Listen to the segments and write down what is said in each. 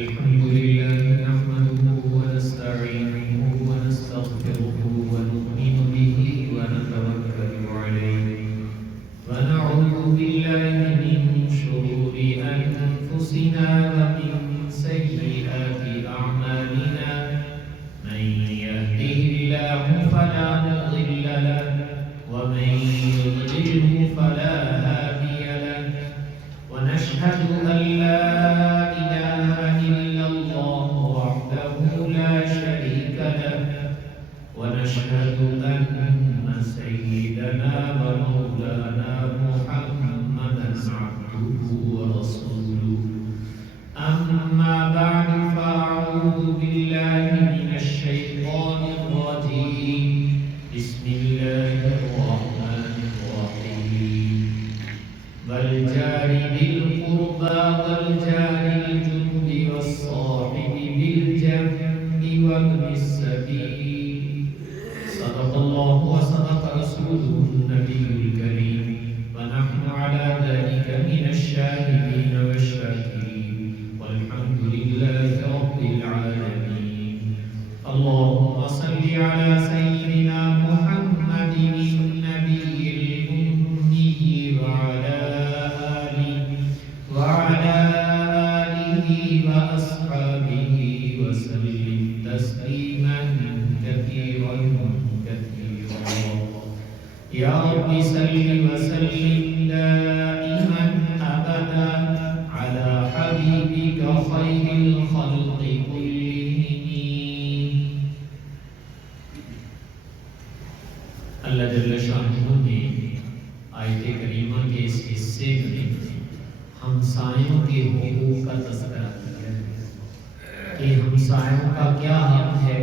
الحمد لله نحمده ونستعينه ونستغفره ونؤمن به ونتوكل عليه ونعوذ بالله من شرور أنفسنا ومن سيئات أعمالنا من يهده الله فلا مضل له ومن يضلله فلا هادي له ونشهد أن لا إله إلا الله وحده لا شريك له ونشهد أن سيدنا ومولانا محمدا عبده ورسوله أما بعد فأعوذ بالله من الشيطان الرجيم بسم الله الرحمن الرحيم والجار بالقربى والجار الجنب والصاحب بالجنب وابن السبيل صدق الله وصدق رسوله النبي الكريم ونحن على ذلك من الشاهدين والشاكرين والحمد لله رب العالمين اللهم صل على سيدنا محمد النبي الأمي وعلى آله وأصحابه وسلم تسليما كثيرا كثيرا يا رب صل وسلم دائما أبدا على حبيبك خير الخلق كلهم اللہ جل شانہ نے آیت کریمہ کے اس حصے میں ہمسایوں کے حقوق کا تذکرہ کیا ہے کہ ہمسایوں کا کیا حق ہے۔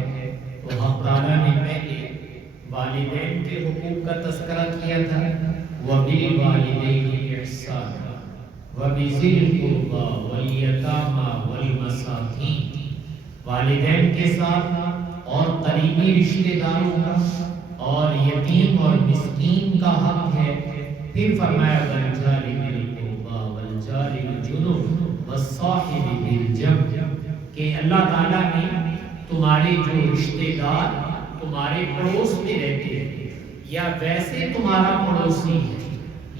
تو حق تعالیٰ نے پہلے والدین کے حقوق کا تذکرہ کیا تھا وَبِالْوَالِدَيْنِ إِحْسَانًا وَبِذِي الْقُرْبَى وَالْيَتَامَى وَالْمَسَاكِينِ، والدین کے ساتھ اور قریبی رشتہ داروں کا اور یتیم اور مسکین کا حق ہے۔ پھر فرمایا وَالْجَارِ بِالْقُرْبَى وَالْجَارِ الْجُنُبِ وَالصَّاحِبِ بِالْجَنبِ، کہ اللہ تعالیٰ نے تمہارے جو رشتہ دار تمہارے پڑوس میں رہتے ہیں یا ویسے تمہارا پڑوسی ہے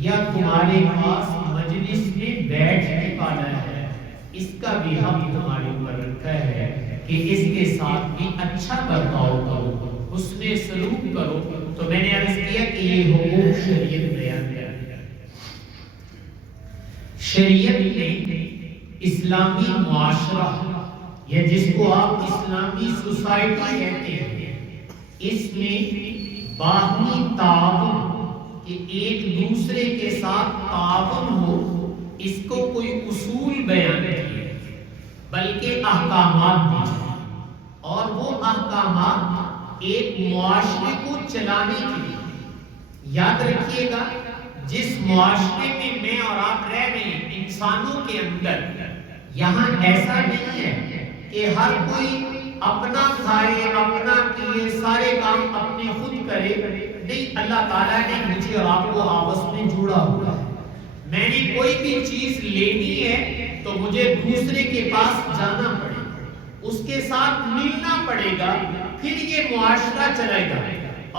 یا تمہارے پاس مجلس میں بیٹھنے والا ہے، اس کا بھی حق تمہارے اوپر رکھا ہے کہ اس کے ساتھ بھی اچھا برتاؤ کرو، حسن سلوک کرو۔ تو میں نے عرض کیا کہ یہ حقوق شریعت بیان کر دیا۔ شریعت نے اسلامی معاشرہ یا جس کو آپ اسلامی سوسائٹی کہتے ہیں، اس میں باہمی تعاون کہ ایک دوسرے کے ساتھ تعاون ہو، اس کو کوئی اصول بیان کیے بلکہ احکامات بھی ہیں، اور وہ احکامات ایک معاشرے کو چلانے کے لیے۔ یاد رکھیے گا جس معاشرے میں میں اور آپ رہ رہے ہیں انسانوں کے اندر، یہاں ایسا نہیں ہے کہ ہر کوئی اپنا کھائے اپنا پیے سارے کام اپنے خود کرے، نہیں، اللہ تعالیٰ نے مجھے اور آپ کو آپس میں جوڑا ہوا ہے۔ میں نے کوئی بھی چیز لینی ہے تو مجھے دوسرے کے پاس جانا پڑے گا، اس کے ساتھ ملنا پڑے گا، پھر یہ معاشرہ چلے گا،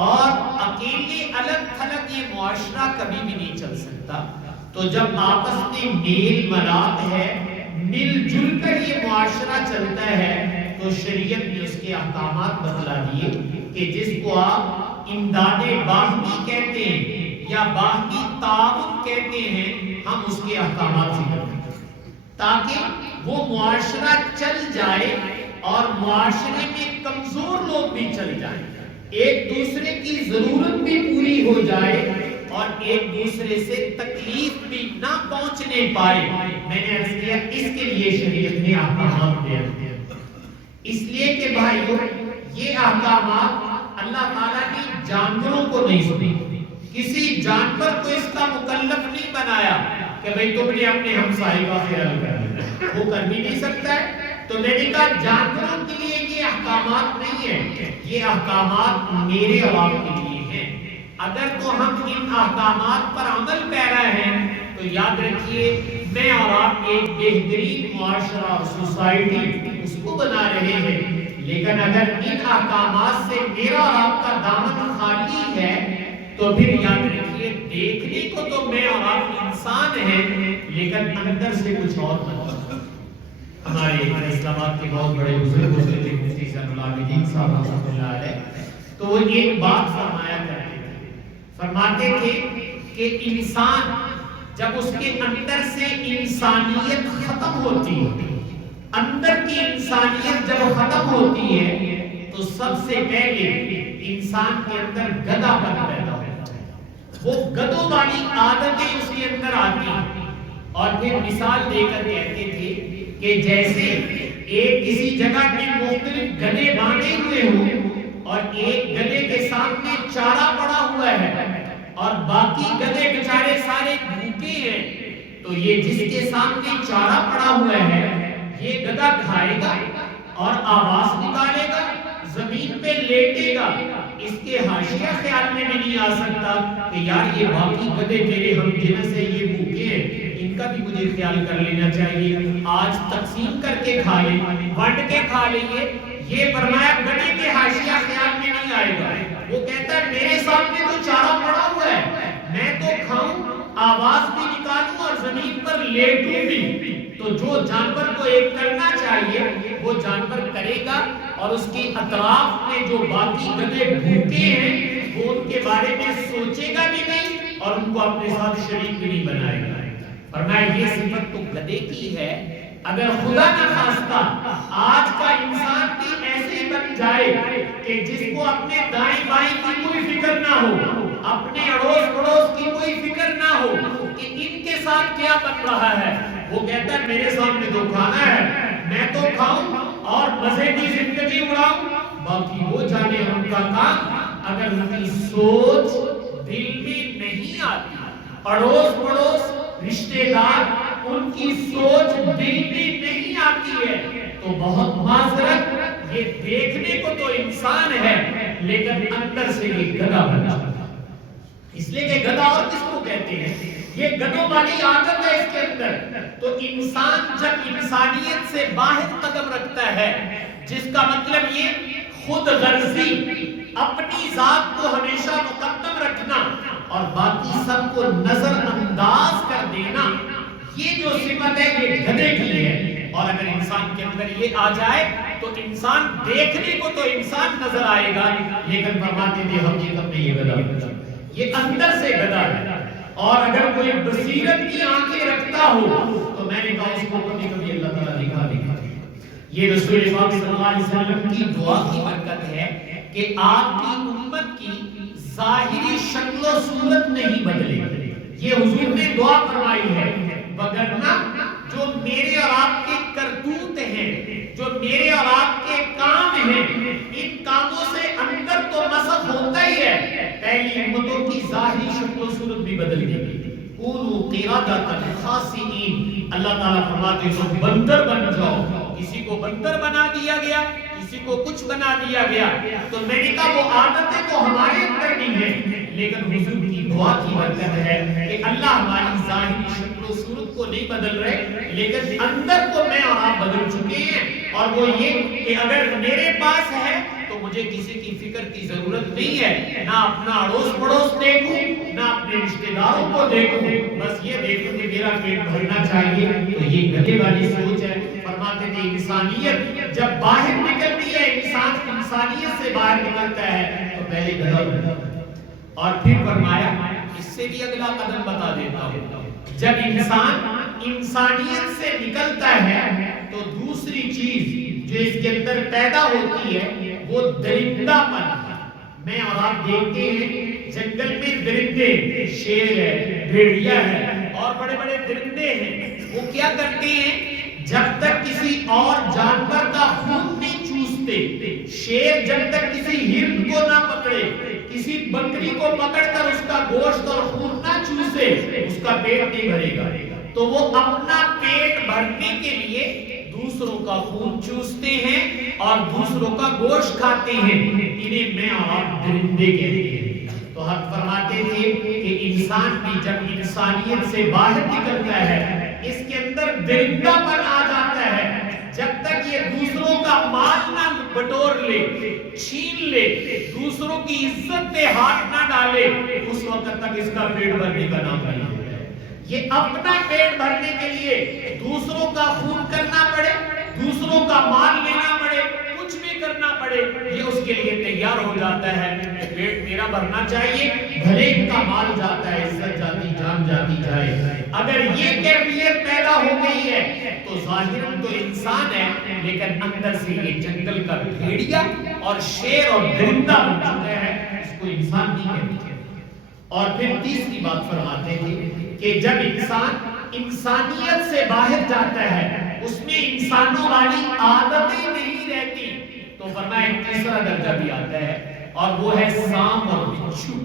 اور اکیلے الگ تھلگ یہ معاشرہ کبھی بھی نہیں چل سکتا۔ تو جب آپس میں میل ملاپ ہے، مل جل کر یہ معاشرہ چلتا ہے، تو شریعت نے اس کے احکامات بتلا دیے کہ جس کو آپ امداد باہمی کہتے ہیں یا باہمی تعاون کہتے ہیں، ہم اس کے احکامات ذکر کریں تاکہ وہ معاشرہ چل جائے اور معاشرے میں کمزور لوگ بھی چل جائیں، ایک دوسرے کی ضرورت بھی پوری ہو جائے اور ایک دوسرے سے تکلیف بھی نہ پہنچنے پائے۔ میں نے عرض کیا اس کے لیے شریعت نے احکامات بیان کیے، اس لیے کہ بھائیو یہ احکامات اللہ تعالیٰ نے جانوروں کو نہیں سنے، کسی جانور کو اس کا مکلف نہیں بنایا کہ بھئی تم نے اپنے ہمسائے کا خیال کرنا، وہ کر بھی نہیں سکتا ہے۔ تو میں نے کہا جانوروں کے لیے یہ احکامات نہیں ہیں، یہ احکامات میرے اور آپ کے لیے ہیں۔ اگر تو ہم ان احکامات پر عمل پیرا ہیں تو یاد رکھیے میں اور آپ ایک بہترین معاشرہ اور سوسائٹی اس کو بنا رہے ہیں، لیکن اگر ان احکامات سے میرا اور آپ کا دامن خالی ہے تو پھر یاد رکھیے دیکھنے کو تو میں اور آپ انسان ہیں لیکن اندر سے کچھ اور بنتا۔ ہمارے اسلام آباد کے بہت بڑے بزرگ ہوتے تھے مفتی زین العابدین صاحب رحمۃ اللہ علیہ، تو وہ ایک بات فرمایا کرتے تھے، فرماتے تھے کہ انسان جب اس کے اندر سے انسانیت ختم ہوتی ہے، اندر کی انسانیت جب ختم ہوتی ہے تو سب سے پہلے انسان کے اندر گدھا پن پیدا ہوتا ہے، وہ گدھوں والی عادتیں اس کے اندر آتی ہیں۔ اور پھر مثال دے کر کہتے تھے کہ جیسے ایک کسی جگہ میں مختلف گدھے باندھے ہوئے ہوں اور ایک گدھے کے سامنے چارہ پڑا ہوا ہے اور باقی گدھے بیچارے سارے بھوکے ہیں، تو یہ جس کے سامنے چارہ پڑا ہوا ہے یہ گدھا کھائے گا اور آواز نکالے گا، زمین پہ لیٹے گا، اس کے حاشیہ خیال میں بھی نہیں آ سکتا کہ یار یہ باقی گدھے تیرے ہم جنس سے یہ بھوکے ہیں، ان کا بھی مجھے خیال کر لینا چاہیے، آج تقسیم کر کے کھا لیں، بانٹ کے کھا لیں۔ یہ فرمایا گدھے کے حاشیہ خیال میں نہیں آئے گا، وہ کہتا ہے میرے سامنے تو چارہ پڑا ہوا ہے، میں تو کھاؤں، آواز بھی نکالوں اور زمین پر لیٹوں بھی، تو جو جانور کو ایک کرنا چاہیے وہ جانور کرے گا اور اس کے اطراف میں جو باقی گدھے بھوکے ہیں وہ ان کے بارے میں سوچے گا بھی نہیں اور ان کو اپنے ساتھ شریک بھی نہیں بنائے گا۔ فرمایا یہ صفت تو گدھے کی ہے، اگر خدا نہ خواستہ آج کا انسان بھی ایسے ہی بن جائے کہ جس کو اپنے دائیں بائیں کی کوئی فکر نہ ہو، اپنے اڑوس پڑوس کی کوئی فکر نہ ہو کہ ان کے ساتھ کیا بن رہا ہے، وہ کہتا ہے میرے سامنے تو کھانا ہے، میں تو کھاؤں اور مزے کی زندگی اڑاؤں، باقی وہ جانے ان کا کام۔ اگر ان کی سوچ دل میں نہیں آتی، اڑوس پڑوس رشتہ دار ان کی سوچ دل میں نہیں آتی ہے تو بہت معذرت، یہ دیکھنے کو تو انسان ہے لیکن اندر سے یہ گدھا بنا ہے۔ اس لیے کہ گدھا اور کس کو کہتے ہیں، یہ گدھوں والی عادت ہے اس کے اندر۔ تو انسان جب انسانیت سے باہر قدم رکھتا ہے، جس کا مطلب یہ خود غرضی، اپنی ذات کو ہمیشہ مقدم رکھنا اور باقی سب کو نظر انداز کر دینا، یہ جو صفت ہے یہ گدھے کی ہے۔ اور اگر انسان کے اندر یہ آ جائے تو انسان دیکھنے کو تو انسان نظر آئے گا لیکن فرماتے تھے حقیقت میں یہ گدھا ہے، یہ اندر سے گدھا ہے۔ اور اگر کوئی بصیرت کی آنکھیں رکھتا ہو تو میں نے کہا اس کو کبھی کبھی اللہ تعالیٰ دکھا دے گا۔ یہ رسول پاک صلی اللہ علیہ وسلم کی دعا کی برکت ہے کہ آپ کی امت کی ظاہری شکل و صورت نہیں بدلے، یہ حضور نے دعا فرمائی ہے، وگرنہ جو میرے اور آپ کے کرتوت ہیں، جو میرے اور آپ کے کام ہیں، ان کاموں سے اندر تو مسخ ہوتا ہی ہے، پہلی امتوں کی ظاہری شکل و صورت بھی بدل گئی۔ کونوا قردۃ خاسئین، اللہ تعالیٰ فرماتے ہیں بندر بن جاؤ، کسی کو بندر بنا دیا گیا، کسی کو کچھ بنا دیا گیا۔ تو میں نے کہا وہ عادتیں تو ہمارے اندر نہیں ہیں لیکن حضور کی دعا کی برکت ہے کہ اللہ ہماری ظاہری شکل و صورت کو نہیں بدل رہے لیکن اندر کو میں اور آپ بدل چکے ہیں، اور وہ یہ کہ اگر میرے پاس ہے تو مجھے کسی کی فکر کی ضرورت نہیں ہے، نہ اپنا اڑوس پڑوس دیکھوں نہ اپنے رشتہ داروں کو دیکھوں، بس یہ دیکھوں کہ میرا پیٹ بھرنا چاہیے۔ تو یہ گدھے والی سوچ ہے۔ فرماتے تھے انسانیت جب باہر نکلتی ہے، انسان انسانیت سے باہر نکلتا ہے تو پہلے گدھا بنتا ہے۔ اور پھر فرمایا اس سے بھی اگلا قدم بتا دیتا ہوں، جب انسان انسانیت سے نکلتا ہے تو دوسری چیز جو اس کے اندر پیدا ہوتی ہے وہ درندہ پن۔ میں اور آپ دیکھتے ہیں جنگل میں درندے، شیر ہے، بھیڑیا ہے اور بڑے بڑے درندے ہیں، وہ کیا کرتے ہیں جب تک کسی اور جانور کا خون نہیں چوستے، شیر جب تک کسی ہرن کو نہ پکڑے، کسی بکری کو پکڑ کر اس کا گوشت اور خون نہ چوسے، اس کا پیٹ نہیں بھرے گا، تو وہ اپنا پیٹ بھرنے کے لیے دوسروں کا خون چوستے ہیں اور دوسروں کا گوشت کھاتے ہیں۔ انہیں میں اور آپ درندے کہتے ہیں۔ تو حق فرماتے تھے کہ انسان بھی جب انسانیت سے باہر نکلتا ہے اس کے اندر درندہ پر آ جاتا ہے، جب تک یہ دوسروں کا مال نہ بٹور لے، چھین لے، دوسروں کی عزت پہ ہاتھ نہ ڈالے، اس وقت تک اس کا پیٹ بھرنے کا نام نہیں ہے۔ یہ اپنا پیٹ بھرنے کے لیے دوسروں کا خون کرنا پڑے، دوسروں کا مال لینا پڑے، کچھ بھی کرنا پڑے، یہ اس کے لیے تیار ہو جاتا ہے کہ پیٹ میرا بھرنا چاہیے، بھلے ان کا مال جاتا ہے، عزت جاتی، جان جاتی جائے۔ اگر یہ کیفیت پیدا ہو گئی ہے تو ظاہراً تو انسان ہے، لیکن اندر سے یہ جنگل کا بھیڑیا اور شیر اور درندہ بن چکا ہے، اس کو انسان نہیں کہتے۔ اور پھر تیسری بات فرماتے تھے کہ جب انسان انسانیت سے باہر جاتا ہے، اس میں انسانوں والی عادتیں نہیں رہتی، تو فرمایا ایک تیسرا درجہ بھی آتا ہے، اور وہ ہے سانپ اور بچھو۔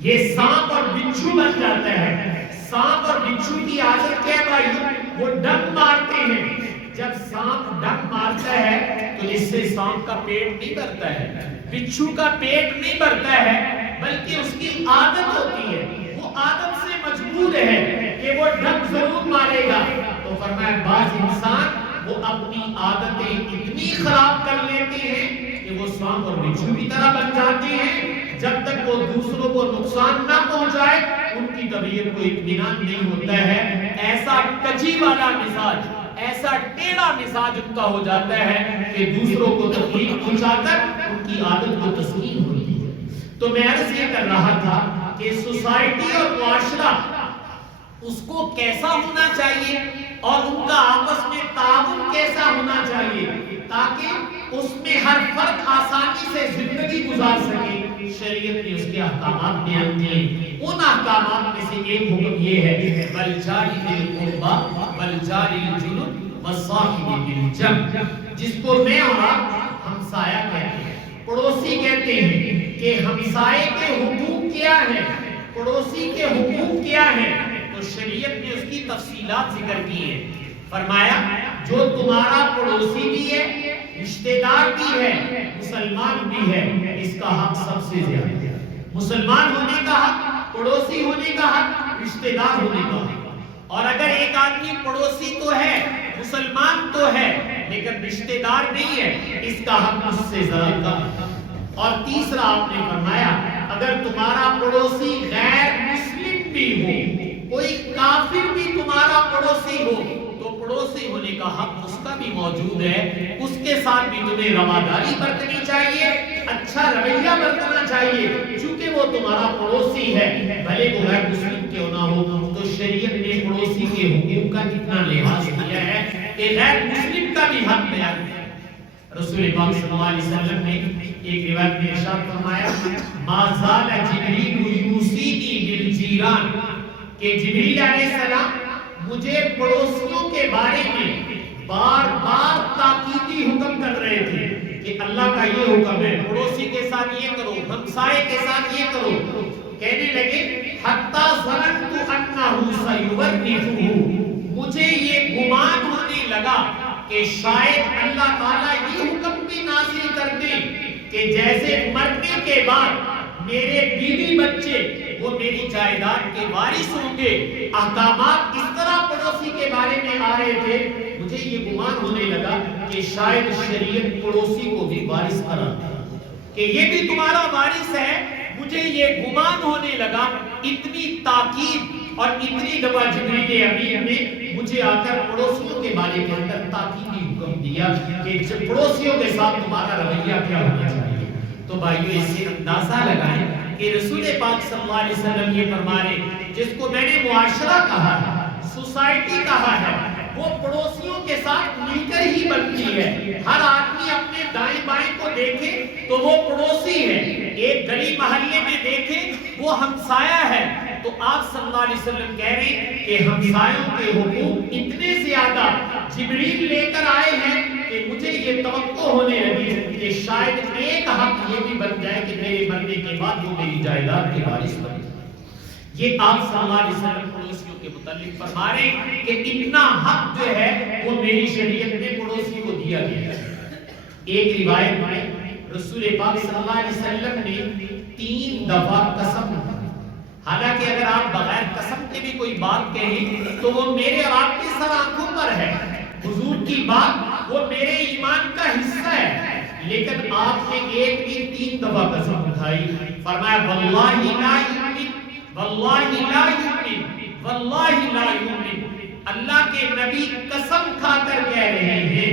یہ سانپ اور بچھو بن جاتا ہے۔ سانپ اور بچھو کی عادت کیا ہے بھائی؟ وہ ڈنگ مارتے ہیں۔ جب سانپ ڈنگ مارتا ہے تو اس سے سانپ کا پیٹ نہیں بھرتا ہے، بچھو کا پیٹ نہیں بھرتا ہے، بلکہ اس کی عادت ہوتی ہے، وہ عادت سے مجبور ہے کہ وہ ڈنگ ضرور مارے گا۔ تو فرمایا بعض انسان وہ اپنی عادتیں اتنی خراب کر لیتے ہیں کہ وہ سانپ اور بچھو کی طرح بن جاتے ہیں، جب تک وہ دوسروں کو نقصان نہ پہنچائے ان کی طبیعت کو اطمینان نہیں ہوتا ہے۔ ایسا کجی والا مزاج، ایسا ٹیڑھا مزاج ان کا ہو جاتا ہے کہ دوسروں کو تکلیف پہنچا کر ان کی عادت کو تسلیم ہوتی ہے۔ تو میں عرض یہ کر رہا تھا کہ سوسائٹی اور معاشرہ اس کو کیسا ہونا چاہیے اور ان کا آپس میں تعاون کیسا ہونا چاہیے تاکہ اس میں ہر فرد آسانی سے زندگی گزار سکے۔ شریعت نے اس کے احکامات بیان کیے، ان احکامات میں سے ایک حکم یہ ہے وَالْجَارِ ذِي الْقُرْبَى وَالْجَارِ الْجُنُبِ وَالصَّاحِبِ بِالْجَنبِ، جس کو میں اور آپ ہمسایہ کہتے ہیں، پڑوسی کہتے ہیں کہ ہمسائے کے حقوق کیا ہیں، پڑوسی کے حقوق کیا ہیں۔ تو شریعت نے اس کی تفصیلات ذکر کی ہیں۔ فرمایا جو تمہارا پڑوسی بھی ہے، رشتہ دار بھی ہے، مسلمان بھی ہے، اس کا حق سب سے زیادہ ہے۔ مسلمان ہونے کا حق، پڑوسی ہونے کا حق، رشتہ دار ہونے کا حق۔ اور اگر ایک آدمی پڑوسی تو ہے، مسلمان تو ہے، لیکن رشتہ دار نہیں ہے، اس کا حق اس سے ذرا کم ہے۔ اور تیسرا آپ نے فرمایا اگر تمہارا پڑوسی غیر مسلم بھی ہو، کوئی کافر بھی تمہارا پڑوسی ہو، تو پڑوسی ہونے کا حق اس کا بھی موجود ہے، اس کے ساتھ بھی تمہیں رواداری برتنی چاہیے، اچھا رویہ برتنا چاہیے، چونکہ وہ تمہارا پڑوسی ہے، بھلے وہ غیر مسلم کیوں نہ ہو۔ تو شریعت نے پڑوسی کے حقوق کا اتنا لحاظ کیا ہے کہ غیر مسلم کا بھی حق بیان ہے۔ رسول پاک صلی اللہ علیہ وسلم نے ایک روایت میں ارشاد فرمایا ما زال جبریل یوصینی بالجیران، کہ جبریل علیہ السلام مجھے پڑوسیوں کے بارے میں بار بار تاکیدی حکم کر رہے تھے کہ اللہ کا یہ حکم ہے، پڑوسی کے ساتھ یہ کرو، ہمسائے کے ساتھ یہ کرو۔ کہنے لگے حتی ظننت انہ سیورثہ، مجھے یہ گمان ہونے لگا کہ شاید اللہ تعالیٰ یہ حکم بھی نازل کر دیں کہ جیسے مرنے کے بعد میرے بیوی بچے وہ میری جائیداد کے وارث ہوں گے، احکامات اس طرح پڑوسی کے بارے میں آ رہے تھے، مجھے یہ گمان ہونے لگا کہ شاید شریعت پڑوسی کو بھی وارث قرار دے کہ یہ بھی تمہارا وارث ہے۔ مجھے یہ گمان ہونے لگا، اتنی تاکید اور اتنی دفعہ جبریل امین نے مجھے آ کر پڑوسیوں کے بارے میں اندر تاکیدی حکم دیا کہ پڑوسیوں کے ساتھ تمہارا رویہ کیا ہونا چاہیے۔ تو بھائیو اس سے اندازہ لگائیں کہ رسول پاک صلی اللہ علیہ وسلم یہ فرما رہے جس کو میں نے معاشرہ کہا ہے، سوسائٹی کہا ہے، وہ پڑوسیوں کے ساتھ مل کر ہی بنتی ہے۔ ہر آدمی اپنے دائیں بائیں کو دیکھے تو وہ پڑوسی ہے، ایک گلی محلے میں دیکھے وہ ہمسایہ ہے۔ تو آپ صلی اللہ علیہ وسلم کہہ رہے ہیں کہ ہمسایوں کے حقوق اتنے زیادہ جبریل لے کر آئے ہیں کہ مجھے یہ توقع ہونے لگی کہ شاید ایک حق یہ بھی بن جائے کہ میرے مرنے کے بعد وہ میری جائیداد کے وارث بن جائے۔ یہ آپ صلی اللہ علیہ وسلم پڑوسیوں کے متعلق فرما رہے ہیں کہ اتنا حق جو ہے وہ میری شریعت میں پڑوسی کو دیا گیا ہے۔ ایک روایت میں رسول پاک صلی اللہ علیہ وسلم نے 3 دفعہ قسم. حالانکہ اگر آپ بغیر قسم کے بھی کوئی بات کہیں تو وہ میرے اور آپ کی سر آنکھوں پر ہے. حضور کی بات وہ میرے ایمان کا حصہ ہے. لیکن آپ نے ایک بھی 3 دفعہ قسم اٹھائی. فرمایا واللہ لا یؤمن، واللہ لا یؤمن، واللہ لا یؤمن. اللہ کے نبی قسم کھا کر کہہ رہے ہیں،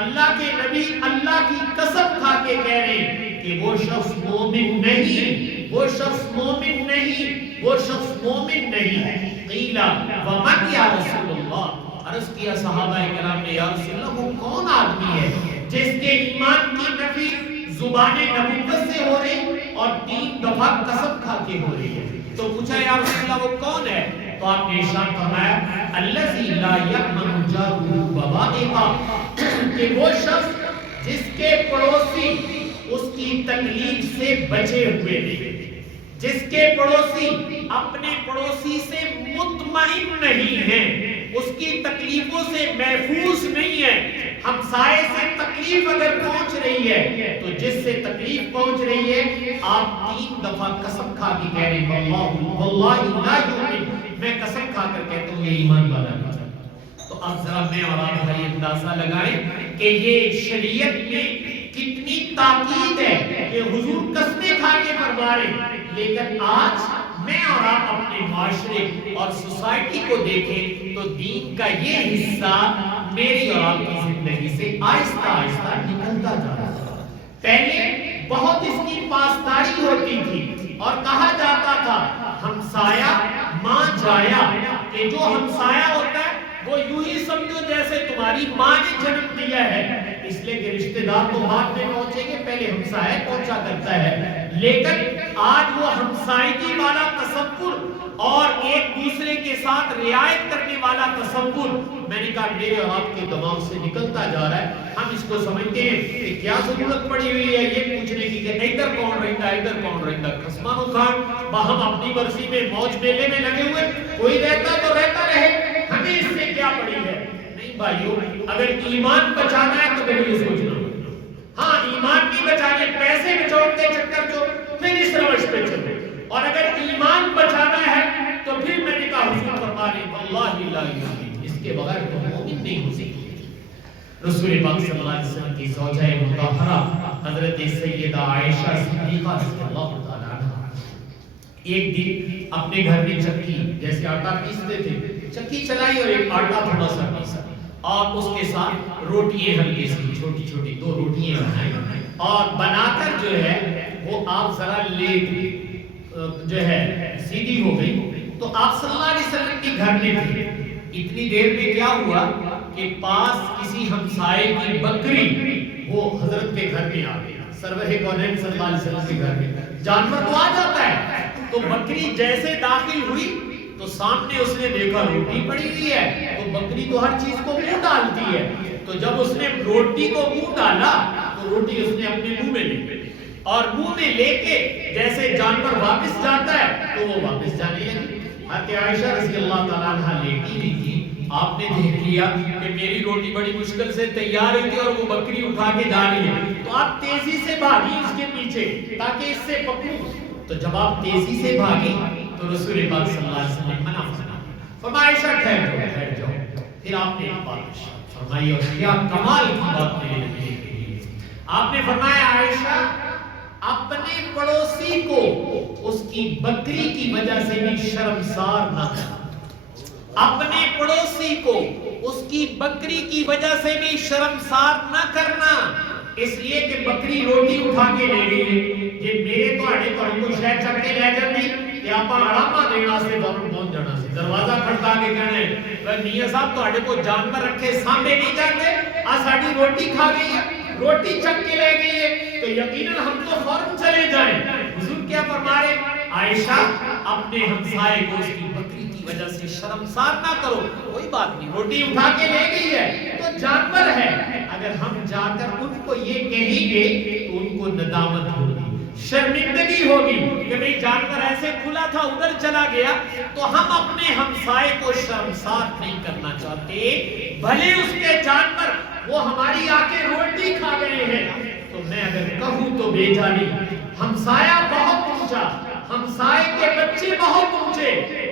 اللہ کے نبی اللہ کی قسم کھا کے کہہ رہے ہیں کہ وہ شخص مومن نہیں، وہ شخص مومن نہیں، وہ شخص مومن نہیں. قیل ومن یا رسول اللہ، عرض کیا صحابہ کرام نے، یا رسول اللہ وہ کون آدمی ہے جس کے ایمان کی نفی زبان نبوت سے ہو رہی اور 3 دفعہ قسم کھا کے ہو رہی ہے؟ تو پوچھا یا رسول اللہ وہ کون ہے؟ تو آپ نے ارشاد فرمایا الذی لا یأمن جارہ بوائقہ، کہ وہ شخص جس کے پڑوسی اس کی تکلیف سے بچے ہوئے نہیں، جس کے پڑوسی اپنے پڑوسی سے مطمئن نہیں ہیں، اس کی تکلیفوں سے محفوظ نہیں ہے. ہمسائے سے تکلیف اگر پہنچ رہی ہے تو جس سے تکلیف پہنچ رہی ہے آپ 3 دفعہ قسم کھا کے کہہ رہے ہیں واللہ لا یؤمن، میں قسم کھا کر کہتا ہوں یہ ایمان والا نہیں. تو اب ذرا میں اور آپ بھائی اندازہ لگائیں کہ یہ شریعت میں کتنی تاکید ہے کہ حضور قسمیں کھا کے فرما رہے ہیں. لیکن آج میں اور آپ اپنے معاشرے اور سوسائٹی کو دیکھیں تو دین کا یہ حصہ میری اور آپ کی زندگی سے آہستہ آہستہ نکلتا جا رہا ہے. پہلے بہت اس کی پاسداری ہوتی تھی اور کہا جاتا تھا ہمسایہ ماں جایا، کہ جو ہمسایہ ہوتا ہے وہ یوں ہی سمجھو جیسے تمہاری ماں نے جنم دیا ہے، اس لیے کہ رشتہ دار تو بعد میں پہنچیں گے، پہلے ہمسایہ پہنچا کرتا ہے. لیکن آج وہ ہمسائیگی والا تصور اور ایک دوسرے کے ساتھ رعایت کرنے والا تصور میں نے کہا میرے اور آپ کے دماغ سے نکلتا جا رہا ہے. ہم اس کو سمجھتے ہیں کہ کیا ضرورت پڑی ہوئی ہے یہ پوچھنے کی کہ ادھر کون رہتا ہے ادھر کون رہتا ہے. خصمان و خان ہم اپنی مرضی میں موج میلے میں لگے ہوئے، کوئی رہتا تو رہتا رہے، ہمیں اس سے کیا پڑی ہے. نہیں بھائیو، اگر ایمان بچانا ہے تو پہلے یہ سوچنا، ہاں ایمان نہیں بچانے پیسے بچاؤ کے چکر جو پھر اس روش پہ چلو، اور اگر ایمان بچانا ہے تو پھر میں نے کہا حضور فرما رہے واللہ لا یؤمن، اس کے بغیر تو مومن نہیں ہو سکتے. رسول پاک صلی اللہ علیہ وسلم کی زوجہ مطہرہ حضرت سیدہ عائشہ صدیقہ رضی اللہ تعالی عنہا ایک دن اپنے گھر میں چکی، جیسے آٹا پیستے تھے، چکی چلائی اور ایک آٹا تھوڑا سا پیسا اور اس کے ساتھ روٹیاں ہلکی سی چھوٹی چھوٹی 2 روٹیاں بنائیں اور بنا کر جو ہے وہ آپ ذرا لیٹ جو ہے سیدھی ہو گئی. تو آپ صلی اللہ علیہ وسلم کے گھر میں تھے. اتنی دیر میں کیا ہوا کہ پاس کسی ہمسائے کی بکری وہ حضرت کے گھر میں آ گئی. سرور کونین صلی اللہ علیہ وسلم کے گھر میں جانور تو آ جاتا ہے، تو بکری جیسے داخل ہوئی تو سامنے اس نے دیکھا روٹی پڑی ہوئی ہے. تو بکری تو ہر چیز کو منہ ڈالتی ہے، تو جب اس نے روٹی کو منہ ڈالا تو روٹی اس نے اپنے منہ میں لے اور منہ میں لے کے جیسے جانور واپس جاتا ہے تو وہ واپس جانے لگی. حضرت عائشہ رضی اللہ تعالیٰ عنہ لیٹی ہوئی تھی. آپ نے دیکھ لیا کہ میری روٹی بڑی مشکل سے تیار ہوئی تھی اور وہ بکری اٹھا کے جا رہی ہے، تو آپ تیزی سے بھاگی اس کے پیچھے تاکہ اس سے پکڑوں. تو جب آپ تیزی سے بھاگی تو رسول پاک صلی اللہ علیہ وسلم منع فرمایا عائشہ ٹھہر جاؤ. پھر آپ نے ایک بات فرمائی اور کیا کمال کی بات میرے نبی نے. آپ نے فرمایا عائشہ اپنے پڑوسی کو اس کی بکری کی وجہ سے بھی شرمسار نہ کرنا، اپنے پڑوسی کو اس کی بکری کی وجہ سے بھی شرمسار نہ کرنا. اس لیے کہ بکری روٹی اٹھا کے لے گئی جی میرے تواڈے گھر کو شاید چک کے لے جاندی تے آپاں اڑاپا دینا سے فورن پہنچ جانا سی، دروازہ کھڑکا کے کہنے اے میاں صاحب تواڈے کو جانور رکھے سامنے نہیں جاندے، آ ساڈی روٹی کھا گئی ہے، روٹی چک کے لے گئی ہے، تو یقیناً ہم تو فوراً چلے جائیں. حضور کیا فرما رہے عائشہ اپنے ہمسائے کو اس کی بکری کی وجہ سے شرمسار نہ کرو. کوئی بات نہیں، روٹی اٹھا کے لے گئی ہے تو جانور ہے، اگر ہم جا کر ان کو یہ کہیں گے تو ان کو ندامت ہوگی، شرمندگی ہوگی کہ بھئی جانور ایسے کھلا تھا ادھر چلا گیا. تو ہم اپنے ہمسائے کو شرمسار نہیں کرنا چاہتے، بھلے اس کے جانور وہ ہماری آ کے روٹی کھا گئے ہیں. تو میں اگر کہوں تو بے جانی ہمسایہ بہت پہنچا، ہمسائے کے بچے بہت پہنچے،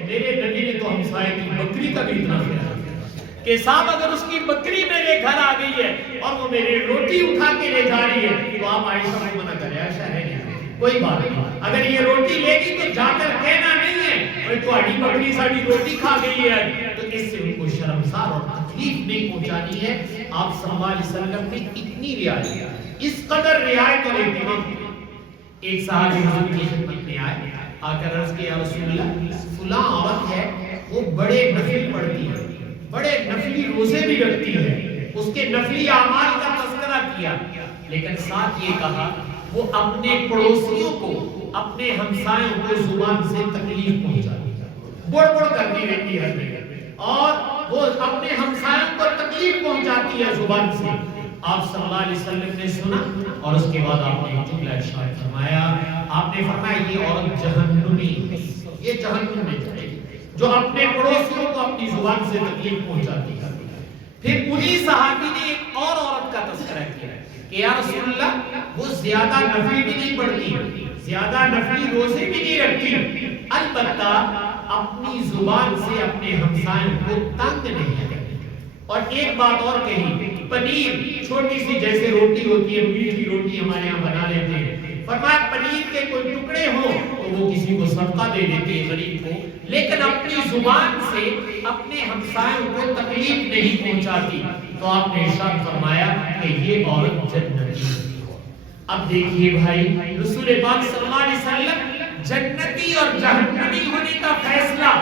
میرے نبی نے تو ہمسائے کی بکری کا بھی اتنا خیال کہ صاحب اگر اس کی بکری میرے گھر آ گئی ہے اور وہ میری روٹی اٹھا کے لے جا رہی ہے تو آپ عائشہ کو منع کریں، عائشہ ہے کوئی بات نہیں، اگر یہ روٹی لے گی تو جا کر کہنا نہیں ہے اور تہاڈی بکری ساڈی روٹی کھا گئی ہے، تو اس سے ان کو شرمسار اور تکلیف نہیں پہنچانی ہے۔ آپ صلی اللہ علیہ وسلم نے اتنی رعایت، اس قدر رعایت اور اہتمام۔ ایک صحابی حضور کی خدمت میں آئے، آ کر عرض کیا رسول اللہ فلاں عورت ہے وہ بڑے نفل پڑھتی ہے، بڑے نفلی روزے بھی رکھتی ہے، اس کے نفلی اعمال کا تذکرہ کیا، لیکن ساتھ یہ کہا وہ اپنے پڑوسیوں کو، اپنے ہمسایوں کو زبان سے تکلیف پہنچاتی ہے، بڑ بڑ کرتی رہتی ہے اور وہ اپنے ہمسایوں کو تکلیف پہنچاتی ہے زبان سے۔ آپ صلی اللہ علیہ وسلم نے سنا اور اس کے بعد آپ نے جملہ ارشاد فرمایا، آپ نے فرمایا یہ عورت جہنمی ہے، یہ جہنم میں جائے گی جو اپنے پڑوسیوں کو اپنی زبان سے تکلیف پہنچاتی ہے۔ پھر انہی صحابی نے ایک اور عورت کا تذکرہ کیا کہ یا رسول اللہ وہ زیادہ نفل بھی نہیں پڑھتی، زیادہ نفلی روزے بھی نہیں رکھتی، البتہ اپنی زبان سے اپنے ہمسایوں کو تنگ نہیں کرتی۔ اور ایک بات اور کہی، پنیر چھوٹی سی جیسے روٹی ہوتی ہے، میٹھی روٹی ہمارے یہاں بنا لیتے ہیں، فرمایا پنیر کے کوئی ٹکڑے ہوں تو وہ کسی کو صدقہ دے دیتے ہیں غریب کو، لیکن اپنی زبان سے اپنے ہمسایوں کو تکلیف نہیں پہنچاتی۔ تو آپ نے ارشاد فرمایا کہ یہ عورت جنتی ہے۔ اب دیکھیے بھائی، رسول پاک صلی اللہ علیہ وسلم جنتی اور جہنمی ہونے کا فیصلہ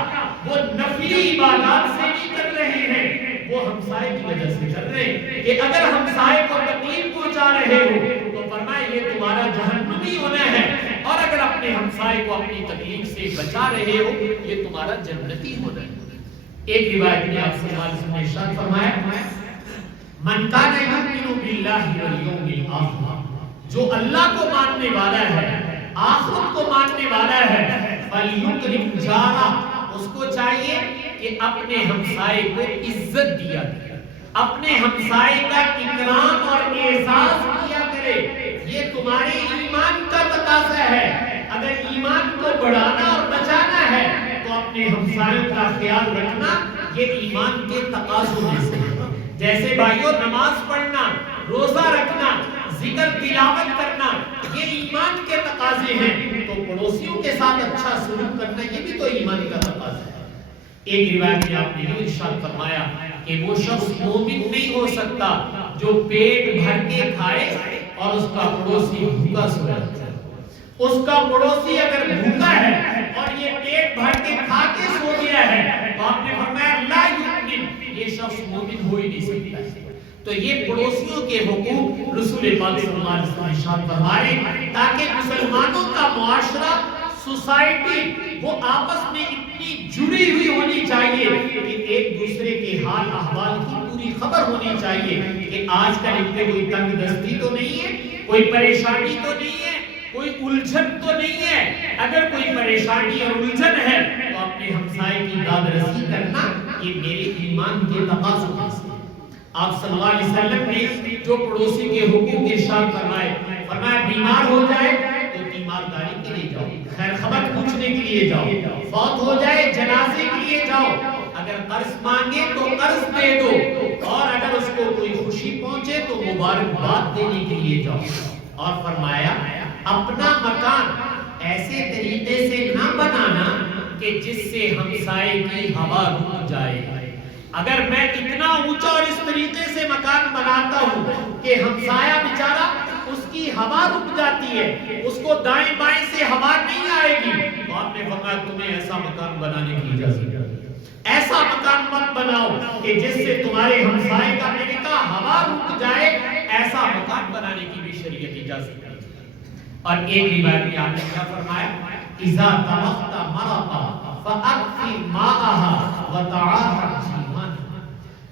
وہ نفلی عبادات سے نہیں کر رہے ہیں، وہ ہمسائے کی وجہ سے کر رہے ہیں کہ اگر ہمسائے کو تکلیف پہنچا رہے ہو تو فرمایا یہ تمہارا جہنمی ہونا ہے، اور اگر اپنے ہمسائے کو اپنی تکلیف سے بچا رہے ہو یہ تمہارا جنتی ہونا ہے۔ ایک روایت میں آپ صلی اللہ علیہ وسلم نے ارشاد فرمایا من کان یؤمن باللہ والیوم الآخر، جو اللہ کو ماننے والا ہے، آخرت کو ماننے والا ہے، فلیکرم جارہ، اس کو چاہیے کہ اپنے ہمسائے کو عزت دیا کرے، اپنے ہمسائے کا اکرام اور اعزاز کیا کرے، یہ تمہارے ایمان کا تقاضا ہے۔ اگر ایمان کو بڑھانا اور بچانا ہے تو اپنے ہمسایوں کا خیال رکھنا یہ ایمان کے تقاضوں میں سے ہے۔ جیسے بھائیوں نماز پڑھنا، روزہ رکھنا، ذکر تلاوت کرنا یہ ایمان کے تقاضے ہیں، تو پڑوسیوں کے ساتھ اچھا سلوک کرنا یہ بھی تو ایمان کا تقاضا ہے۔ ایک روایت میں آپ نے یہ ارشاد فرمایا کہ وہ شخص مومن نہیں ہو سکتا جو پیٹ بھر کے کھائے اور اس کا پڑوسی بھوکا سو جائے۔ اس کا پڑوسی اگر بھوکا ہے اور یہ پیٹ بھر کے کھا کے سو گیا ہے تو آپ نے فرمایا لا یؤمن، یہ شخص مومن ہو ہی نہیں سکتا۔ تو یہ پڑوسیوں کے حقوق رسول پاک صلی اللہ علیہ وسلم ارشاد فرمائے تاکہ مسلمانوں کا معاشرہ، سوسائٹی وہ آپس میں اتنی جڑی ہوئی ہونی چاہیے کہ ایک دوسرے کے حال احوال کی پوری خبر ہونی چاہیے کہ آج کل ان پہ کوئی تنگ دستی تو نہیں ہے، کوئی پریشانی تو نہیں ہے، کوئی الجھن تو نہیں ہے۔ اگر کوئی پریشانی اور الجھن ہے تو اپنے ہمسائے کی داد رسی کرنا یہ میرے ایمان کے تقاضوں میں سے۔ آپ صلی اللہ علیہ وسلم نے جو پڑوسی کے حقوق ارشاد فرمائے، فرمایا بیمار ہو جائے تو تیمارداری کے لیے جاؤ، خیر خبر پوچھنے کے لیے جاؤ، فوت ہو جائے جنازے کے لیے جاؤ، اگر قرض مانگے تو قرض دے دو، اور اگر اس کو کوئی خوشی پہنچے تو مبارکباد دینے کے لیے جاؤ۔ اور فرمایا اپنا مکان ایسے طریقے سے نہ بنانا کہ جس سے ہمسائے کی ہوا رک جائے۔ اگر میں اتنا اونچا اور اس طریقے سے مکان بناتا ہوں کہ ہمسایہ بیچارہ اس کی ہوا رک جاتی ہے، اس کو دائیں بائیں سے ہوا نہیں آئے گی، تو آپ نے فرمایا تمہیں ایسا مکان بنانے کی اجازت ہے۔ ایسا مکان مت بناؤ کہ جس سے تمہارے ہمسائے کا ملکہ ہوا رک جائے، ایسا مکان بنانے کی بھی شریعت اجازت ہے۔ اور ایک روایت میں آپ نے کیا فرمایا اذا طبخت مرقا فاکثر ماءها وتعاهد جیمانها۔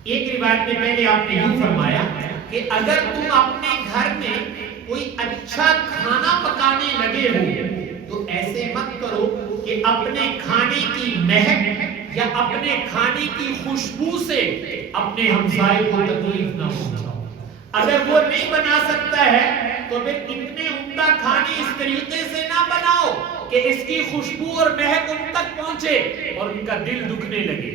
ایک روایت میں پہلے آپ نے یوں فرمایا کہ اگر تم اپنے گھر میں کوئی اچھا کھانا پکانے لگے ہو تو ایسے مت کرو کہ اپنے کھانے کی مہک یا اپنے کھانے کی خوشبو سے اپنے ہمسائے کو تکلیف نہ پہنچاؤ۔ اگر وہ نہیں بنا سکتا ہے تو پھر اتنے عمدہ کھانے اس طریقے سے نہ بناؤ کہ اس کی خوشبو اور مہک ان تک پہنچے اور ان کا دل دکھنے لگے۔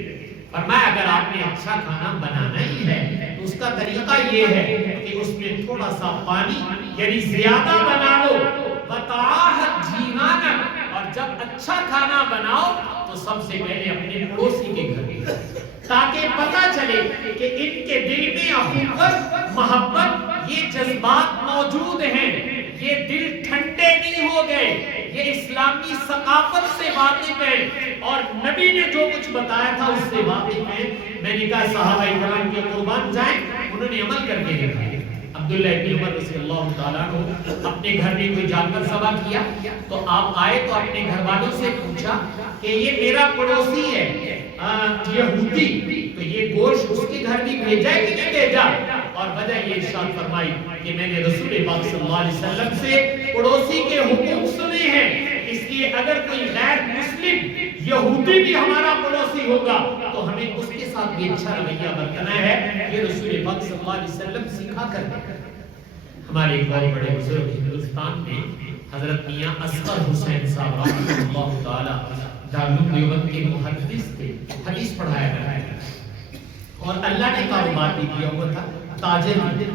فرمایا اگر آپ نے اچھا کھانا بنانا ہی ہے تو اس کا طریقہ یہ ہے کہ اس میں تھوڑا سا پانی یعنی زیادہ بنا لو، بطاحت جیوانا، اور جب اچھا کھانا بناؤ تو سب سے پہلے اپنے پڑوسی کے گھر میں تاکہ پتہ چلے کہ ان کے دل میں اخوت، محبت، یہ جذبات موجود ہیں، یہ دل ٹھنڈے نہیں ہو گئے، یہ اسلامی ثقافت سے واقف ہے اور نبی نے جو کچھ بتایا تھا اس سے واقف ہے۔ میں نے کہا صحابہ کرام کے قربان جائیں، انہوں نے عمل کر کے دکھایا۔ عبداللہ ابن عمر رضی اللہ تعالیٰ عنہ اپنے گھر میں کوئی جانور ذبح کیا تو آپ آئے تو اپنے گھر والوں سے پوچھا کہ یہ میرا پڑوسی ہے یہودی، تو یہ گوشت اس کے گھر بھی بھیجا ہے کہ نہیں بھیجا؟ اور وجہ یہ ارشاد فرمائی کہ میں نے رسول پاک صلی اللہ علیہ وسلم سے پڑوسی کے حقوق سنے ہیں، اس لیے اگر کوئی غیر مسلم یہودی بھی ہمارا پڑوسی ہوگا تو ہمیں اس کے ساتھ بھی اچھا رویہ برتنا ہے۔ یہ رسول پاک صلی اللہ علیہ وسلم سکھا کر دے۔ ہمارے ایک بہت بڑے بزرگ ہندوستان میں حضرت میاں اصغر حسین صاحب رحمۃ اللہ تعالی دارالعلوم دیوبند کے محدث تھے، حدیث پڑھایا کرتے تھے اور اللہ نے کاروبار بھی دیا ہوا تھا، تاجر بھی۔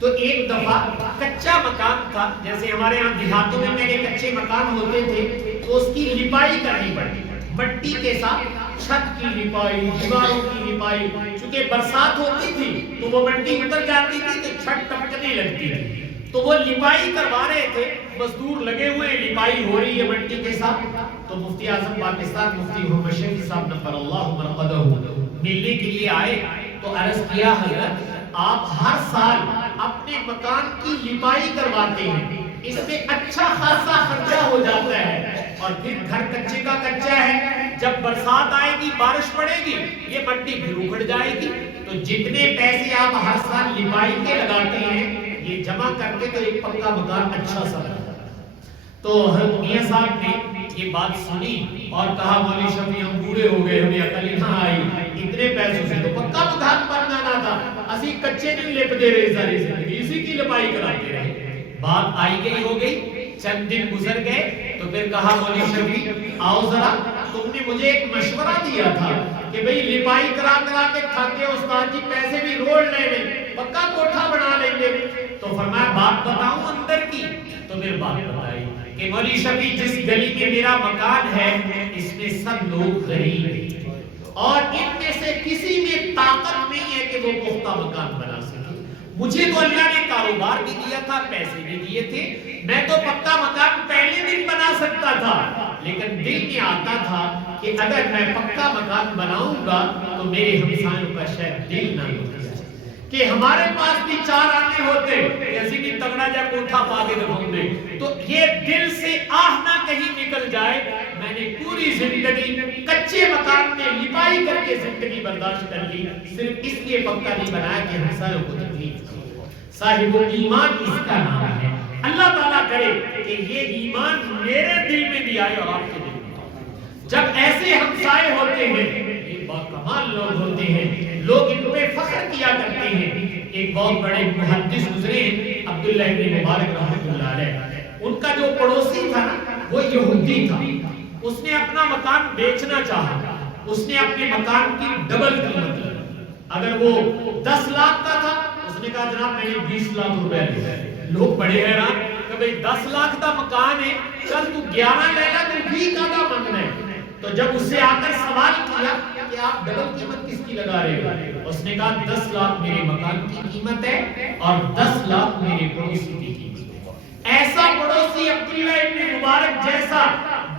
تو ایک دفعہ کچا مکان تھا، جیسے ہمارے ہاں دیہاتوں میں میرے کچے مکان ہوتے تھے تو اس کی لپائی کرنی پڑتی، مٹی کے ساتھ چھت کی لپائی، دیواروں کی لپائی، چونکہ برسات ہوتی تھی تو وہ مٹی اتر جاتی تھی تو چھت ٹپکنے لگتی تھی، تو وہ لپائی کروا رہے تھے، مزدور لگے ہوئے، لپائی ہو رہی ہے مٹی کے ساتھ۔ تو مفتی اعظم پاکستان مفتی محمد شفیع صاحب نفر اللہ مرقدہ ملنے کے لیے آئے تو عرض کیا حضرت آپ ہر سال اپنے مکان کی لپائی کرواتے ہیں، اس میں اچھا خاصا خرچہ ہو جاتا ہے اور پھر گھر کچے کا کچا ہے، جب برسات آئے گی بارش پڑے گی یہ مٹی پھر اکھڑ جائے گی، تو جتنے پیسے آپ ہر سال لپائی کے لگاتے ہیں یہ جمع کر کے تو ایک پکا مکان اچھا سا بنتا۔ تو حضرت میاں صاحب نے یہ بات سنی اور کہا مولوی شفیع ہم بوڑھے ہو گئے، ہمیں عقل ہی نہ آئی، اتنے پیسوں سے تو پکا مکان بنانا تھا، اسی کچے نہیں لپ دے رہے ساری زندگی، اسی کی لپائی کراتے رہے۔ بات آئی گئی ہو گئی، چند دن گزر گئے تو پھر کہا مولوی شفیع آؤ ذرا، تم نے مجھے ایک مشورہ دیا تھا کہ بھئی لپائی کرا کے تھاکے استاد جی پیسے بھی روڑ لیں گے، پکا کوٹھا بنا لیں گے۔ تو فرمایا بات بتاؤں اندر کی؟ تو پھر بات بتائی کہ مولوی شفیع جس گلی میں میرا مکان ہے اس میں سب لوگ غریب ہیں اور ان میں سے کسی میں طاقت نہیں ہے کہ وہ پختہ مکان بنا سکے، مجھے تو اللہ نے کاروبار بھی دیا تھا، پیسے بھی دیے تھے، میں تو پکا مکان پہلے دن بنا سکتا تھا، لیکن دل میں آتا تھا کہ اگر میں پکا مکان بناؤں گا تو میرے ہمسایوں کا شاید دل نہ لگ جائے کہ ہمارے پاس بھی چار آنے ہوتے ایسی بھی تگڑا جا کوٹھا پا کے دکھاؤں دے، تو یہ دل سے آہ نہ کہیں نکل جائے۔ میں نے پوری زندگی کچے مکان میں لپائی کر کے زندگی برداشت کر لی، صرف اس لیے پکا نہیں بنایا کہ ہمسایوں کو تکلیف ہو۔ صاحب ایمان اس کا نام ہے۔ اللہ تعالیٰ کرے کہ یہ ایمان میرے دل میں بھی آئے اور آپ کے دل میں آئے۔ جب ایسے ہمسائے ہوتے ہیں یہ بہت کمال لوگ ہوتے ہیں، لوگ ان پہ فخر کیا کرتے ہیں۔ ایک بہت بڑے محدث گزرے ہیں عبداللہ ابن مبارک رحمۃ اللہ علیہ، ان کا جو پڑوسی تھا نا وہ یہودی تھا، اس نے اپنا مکان بیچنا چاہا، اس نے اپنے مکان کی ڈبل قیمت لی، اگر وہ 10 لاکھ کا تھا اس نے کہا جناب میں نے 20 لاکھ روپے لے۔ لوگ بڑے حیران کہ بھئی 10 لاکھ کا مکان ہے، چل تو 11 لے گا تو 20 کا مانگنا ہے۔ تو جب اس سے آ کر سوال کیا کہ آپ ڈبل قیمت کس کی لگا رہے ہو، اس نے کہا 10 لاکھ میرے مکان کی قیمت ہے اور 10 لاکھ میرے پڑوسی کی قیمت ہے۔ ایسا پڑوسی عبداللہ ابن مبارک جیسا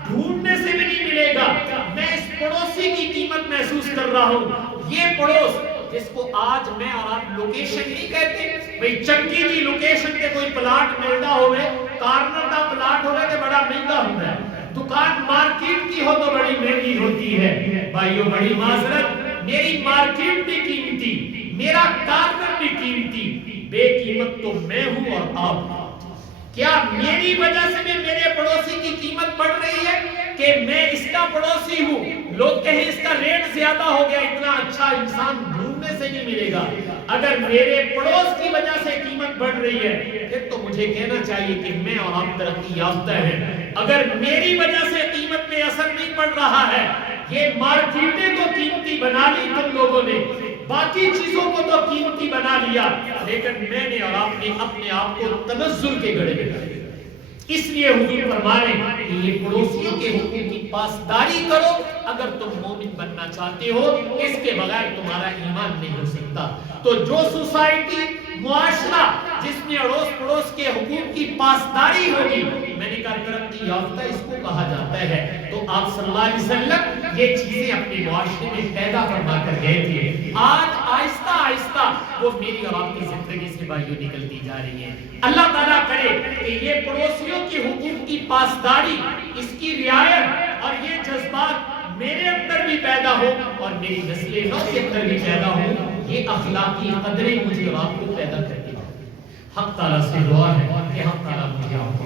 ڈھونڈنے سے بھی نہیں ملے گا۔ میں اس پڑوسی کی قیمت محسوس کر رہا ہوں، یہ پڑوس جس کو آج میں اور آپ لوکیشن نہیں کہتے، بھئی چنکی دی لوکیشن کے کوئی پلاٹ ملتا ہوئے، کارنر دا پلاٹ ہوئے کہ بڑا مہنگا ہوتا ہے، دکان مارکیٹ کی ہو تو بڑی مہنگی ہوتی ہے۔ بھائیو بڑی معذرت، میری مارکیٹ بھی قیمتی، میرا کارنر بھی قیمتی، بے قیمت تو میں ہوں اور آپ۔ کیا میری وجہ سے میں میرے پڑوسی کی قیمت بڑھ رہی ہے کہ میں اس کا پڑوسی ہوں؟ لوگ کہیں اس کا ریٹ زیادہ ہو گیا، اتنا اچھا انسان ڈھونڈنے سے نہیں ملے گا۔ اگر میرے پڑوس کی وجہ سے قیمت بڑھ رہی ہے پھر تو مجھے کہنا چاہیے کہ میں اور آپ ترقی یافتہ ہیں. اگر میری وجہ سے قیمت پہ اثر نہیں پڑ رہا ہے، یہ مارکیٹیں تو قیمتی بنا لی تم لوگوں نے، باقی چیزوں کو تو قیمتی بنا لیا، لیکن میں نے اور آپ نے اپنے آپ کو تنزل کے گڑھے میں ڈال دیا. اس لیے حضور فرما رہے ہیں کہ یہ پڑوسیوں کے حقوق کی پاسداری کرو. اگر تم مومن بننا چاہتے ہو، اس کے بغیر تمہارا ایمان نہیں ہو سکتا. تو جو سوسائٹی، معاشرہ جس میں اڑوس پڑوس کے حقوق کی پاسداری ہوگی، میں نے کہا ترقی یافتہ اس کو کہا جاتا ہے. تو آپ صلی اللہ علیہ وسلم یہ چیزیں اپنے معاشرے میں پیدا فرما کر گئے تھے. آج آہستہ آہستہ وہ میری اور آپ کی زندگی سے بھائیوں نکلتی جا رہی ہیں. اللہ تعالیٰ کرے کہ یہ پڑوسیوں کے حقوق کی پاسداری، اس کی رعایت اور یہ جذبات میرے اندر بھی پیدا ہو اور میری نسل نو کے اندر بھی پیدا ہو. یہ اخلاقی قدریں مجھے اور آپ کو پیدا کرتی ہیں. حق تعالیٰ سے دعا ہے کہ حق تعالیٰ مجھے آپ کو